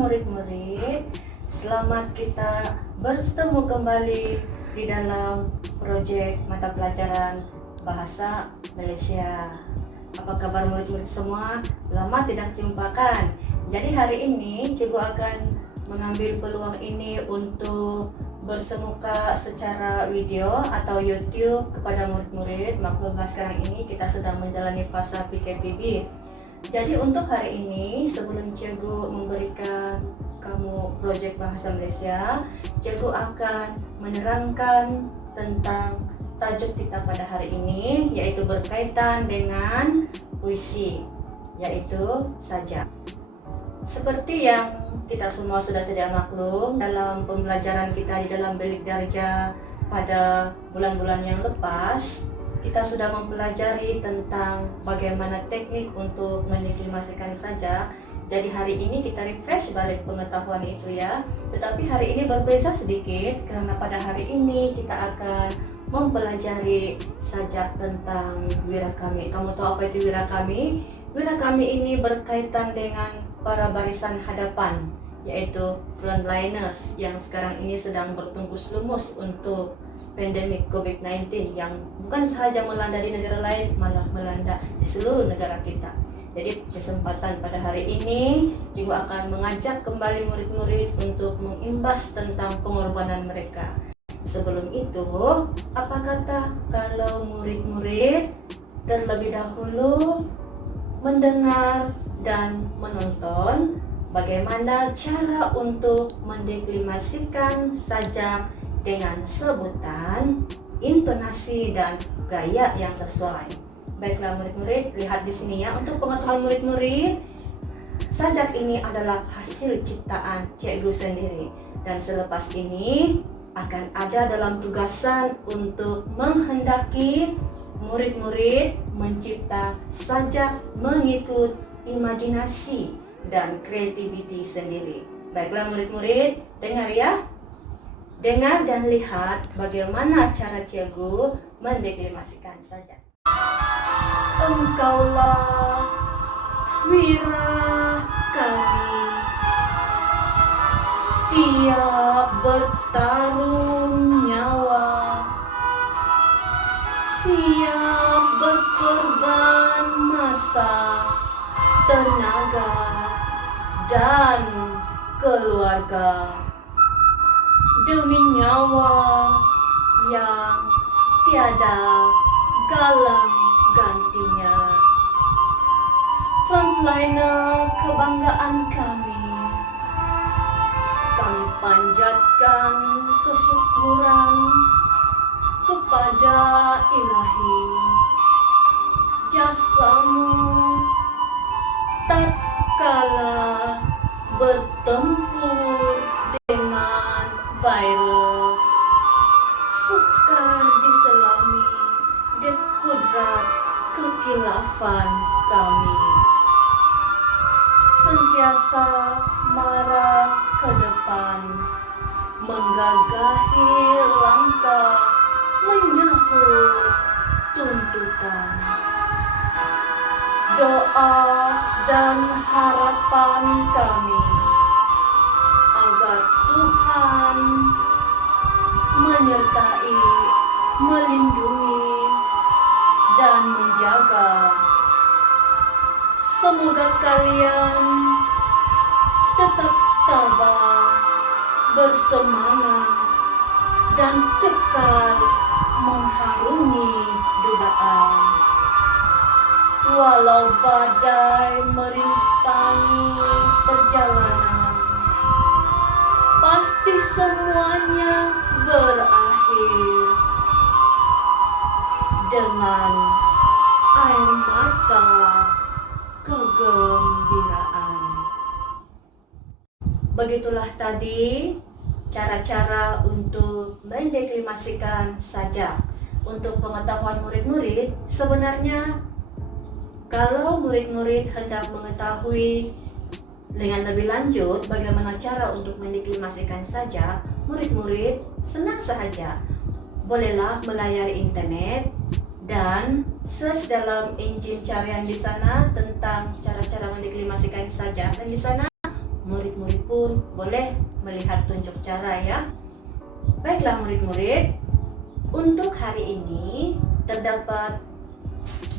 murid-murid, selamat kita bertemu kembali di dalam proyek mata pelajaran Bahasa Malaysia. Apa kabar murid-murid semua? Lama tidak jumpakan. Jadi hari ini cikgu akan mengambil peluang ini untuk bersemuka secara video atau YouTube kepada murid-murid. Maklumlah sekarang ini kita sedang menjalani fasa PKPB. Jadi untuk hari ini, sebelum cikgu memberikan kamu proyek Bahasa Malaysia, cikgu akan menerangkan tentang tajuk kita pada hari ini, yaitu berkaitan dengan puisi, yaitu sajak. Seperti yang kita semua sudah sedia maklum, dalam pembelajaran kita di dalam bilik darjah pada bulan-bulan yang lepas, kita sudah mempelajari tentang bagaimana teknik untuk mendeklimasikan sajak. Jadi hari ini kita refresh balik pengetahuan itu ya. Tetapi hari ini berbeza sedikit karena pada hari ini kita akan mempelajari sajak tentang wirakami. Kamu tahu apa itu wirakami? Wirakami ini berkaitan dengan para barisan hadapan, yaitu frontliners yang sekarang ini sedang bertungkus lumus untuk pandemik COVID-19 yang bukan sahaja melanda di negara lain, malah melanda di seluruh negara kita. Jadi kesempatan pada hari ini cikgu akan mengajak kembali murid-murid untuk mengimbas tentang pengorbanan mereka. Sebelum itu, apa kata kalau murid-murid terlebih dahulu mendengar dan menonton bagaimana cara untuk mendeklimasikan sajak dengan sebutan, intonasi, dan gaya yang sesuai. Baiklah murid-murid, lihat di sini ya. Untuk pengetahuan murid-murid, sajak ini adalah hasil ciptaan cikgu sendiri. Dan selepas ini akan ada dalam tugasan untuk menghendaki murid-murid mencipta sajak mengikut imajinasi dan kreativiti sendiri. Baiklah murid-murid, dengar ya. Dengar dan lihat bagaimana cara cikgu mendeklimasikan sajak. Engkaulah wira kami, siap bertarung nyawa, siap berkorban masa, tenaga, dan keluarga demi nyawa yang tiada galang gantinya. Frontliner kebanggaan kami, kami panjatkan kesyukuran kepada Ilahi. Jasamu tatkala bertempur dengan virus, sukar diselami dan kudrat kekilafan kami. Sentiasa marah ke depan, menggagahi langkah, menyahut tuntutan. Doa dan harapan kami agar Tuhan menyertai, melindungi, dan menjaga. Semoga kalian tetap tabah, bersemangat, dan cekal mengharungi dugaan. Walau badai merintangi perjalanan, pasti semuanya berakhir dengan air mata kegembiraan. Begitulah tadi cara-cara untuk mendeklimasikan sajak. Untuk pengetahuan murid-murid, sebenarnya kalau murid-murid hendak mengetahui dengan lebih lanjut bagaimana cara untuk mendeklimasikan sajak, murid-murid senang saja. Bolehlah melayari internet dan search dalam engine carian di sana tentang cara-cara mendeklimasikan sajak, dan di sana murid-murid pun boleh melihat tunjuk cara ya. Baiklah murid-murid, untuk hari ini terdapat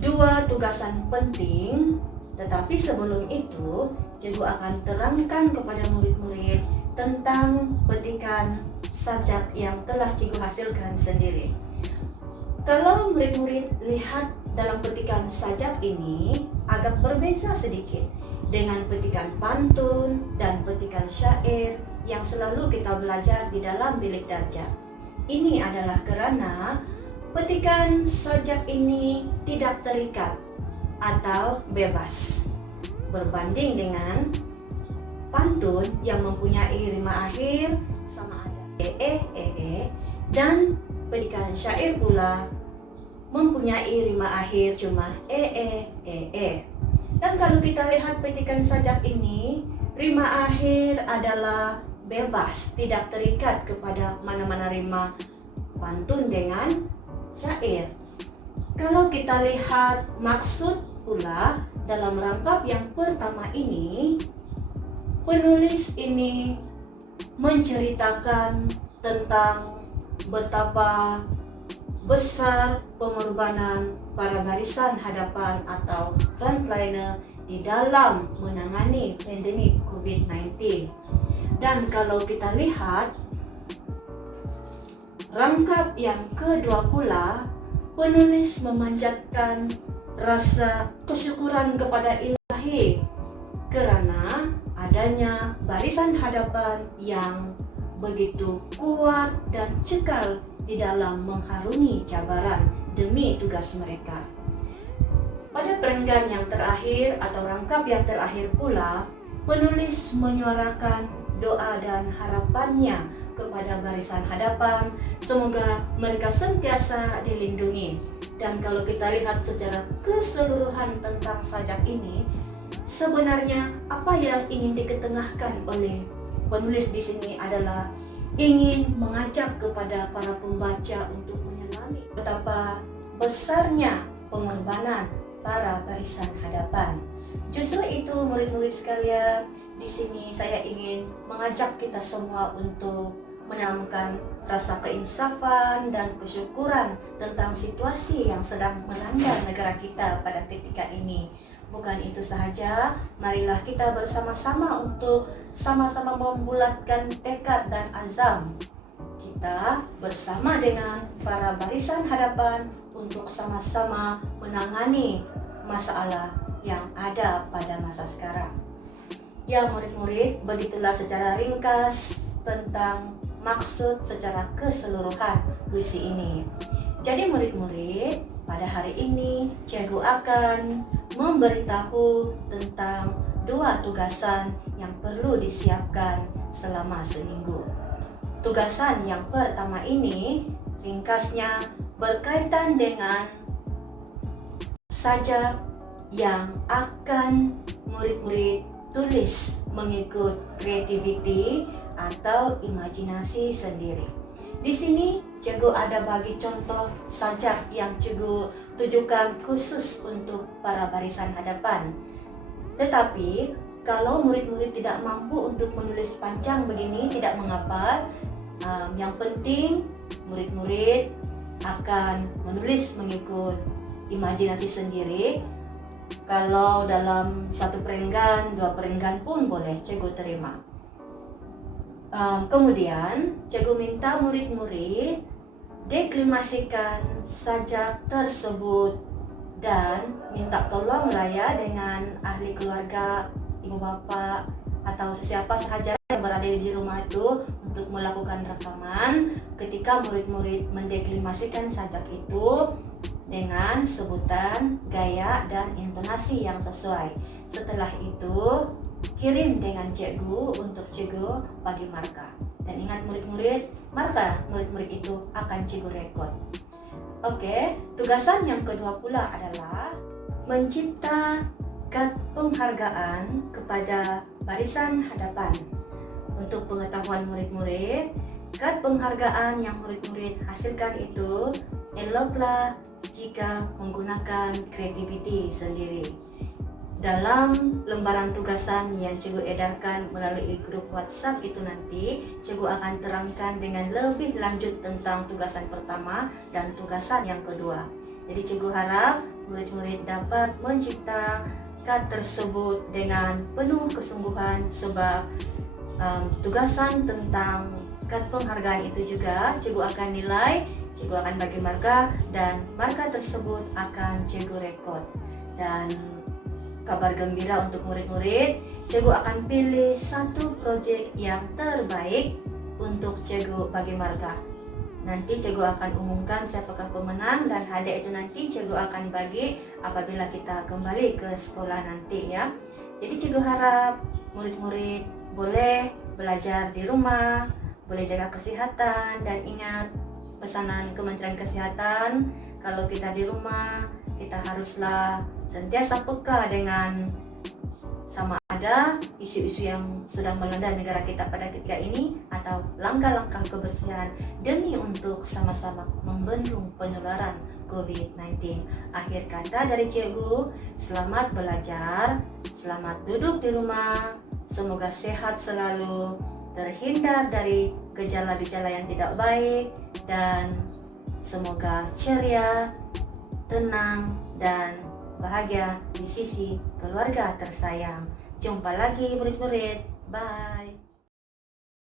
2 tugasan penting, tetapi sebelum itu cikgu akan terangkan kepada murid-murid tentang petikan sajak yang telah cikgu hasilkan sendiri. Kalau murid-murid lihat dalam petikan sajak ini agak berbeza sedikit dengan petikan pantun dan petikan syair yang selalu kita belajar di dalam bilik darjah. Ini adalah karena petikan sajak ini tidak terikat atau bebas, berbanding dengan pantun yang mempunyai rima akhir sama ada dan petikan syair pula mempunyai rima akhir cuma Dan kalau kita lihat petikan sajak ini, rima akhir adalah bebas, tidak terikat kepada mana-mana rima pantun dengan syair. Kalau kita lihat maksud pula dalam rangkap yang pertama ini, penulis ini menceritakan tentang betapa besar pengorbanan para barisan hadapan atau frontliner di dalam menangani pandemi COVID-19. Dan kalau kita lihat rangkap yang kedua pula, penulis memanjatkan rasa kesyukuran kepada Ilahi kerana adanya barisan hadapan yang begitu kuat dan cekal di dalam mengharungi cabaran demi tugas mereka. Pada perenggan yang terakhir atau rangkap yang terakhir pula, penulis menyuarakan doa dan harapannya kepada barisan hadapan, semoga mereka sentiasa dilindungi. Dan kalau kita lihat secara keseluruhan tentang sajak ini, sebenarnya apa yang ingin diketengahkan oleh penulis di sini adalah ingin mengajak kepada para pembaca untuk menyelami betapa besarnya pengorbanan para barisan hadapan. Justru itu murid-murid sekalian, di sini saya ingin mengajak kita semua untuk menanamkan rasa keinsafan dan kesyukuran tentang situasi yang sedang melanda negara kita pada ketika ini. Bukan itu sahaja, marilah kita bersama-sama untuk sama-sama membulatkan tekad dan azam kita bersama dengan para barisan hadapan untuk sama-sama menangani masalah yang ada pada masa sekarang. Ya murid-murid, begitulah secara ringkas tentang maksud secara keseluruhan puisi ini. Jadi murid-murid, pada hari ini cikgu akan memberitahu tentang 2 tugasan yang perlu disiapkan selama seminggu. Tugasan yang pertama ini ringkasnya berkaitan dengan sajak yang akan murid-murid tulis mengikut kreativiti atau imajinasi sendiri. Di sini cikgu ada bagi contoh sajak yang cikgu tujukan khusus untuk para barisan hadapan. Tetapi kalau murid-murid tidak mampu untuk menulis panjang begini, tidak mengapa. Yang penting murid-murid akan menulis mengikut imajinasi sendiri. Kalau dalam 1 perenggan, 2 perenggan pun boleh cikgu terima. Kemudian cikgu minta murid-murid deklimasikan sajak tersebut dan minta tolonglah ya dengan ahli keluarga, ibu bapak atau siapa sahaja yang berada di rumah itu untuk melakukan rekaman ketika murid-murid mendeklimasikan sajak itu dengan sebutan, gaya, dan intonasi yang sesuai. Setelah itu kirim dengan cikgu untuk cikgu bagi markah. Dan ingat murid-murid, markah murid-murid itu akan cikgu rekod. Oke, tugasan yang kedua pula adalah mencipta kad penghargaan kepada barisan hadapan. Untuk pengetahuan murid-murid, kad penghargaan yang murid-murid hasilkan itu eloklah jika menggunakan kreativiti sendiri. dalam lembaran tugasan yang Cikgu edarkan melalui grup WhatsApp itu nanti, Cikgu akan terangkan dengan lebih lanjut tentang tugasan pertama dan tugasan yang kedua. Jadi Cikgu harap murid-murid dapat menciptakan tersebut dengan penuh kesungguhan, sebab tugasan tentang kad penghargaan itu juga Cikgu akan nilai, Cikgu akan bagi marka, dan marka tersebut akan Cikgu rekod. Dan kabar gembira untuk murid-murid, Cikgu akan pilih satu proyek yang terbaik untuk Cikgu bagi marka. Nanti Cikgu akan umumkan siapakah pemenang, dan hadiah itu nanti Cikgu akan bagi apabila kita kembali ke sekolah nanti ya. Jadi Cikgu harap murid-murid boleh belajar di rumah, boleh jaga kesehatan, dan ingat pesanan Kementerian Kesehatan, kalau kita di rumah kita haruslah sentiasa peka dengan sama ada isu-isu yang sedang melanda negara kita pada ketika ini atau langkah-langkah kebersihan demi untuk sama-sama membendung penularan COVID-19. Akhir kata dari Cikgu, selamat belajar, selamat duduk di rumah, semoga sehat selalu, terhindar dari gejala-gejala yang tidak baik, dan semoga ceria, tenang, dan bahagia di sisi keluarga tersayang. Jumpa lagi murid-murid. Bye.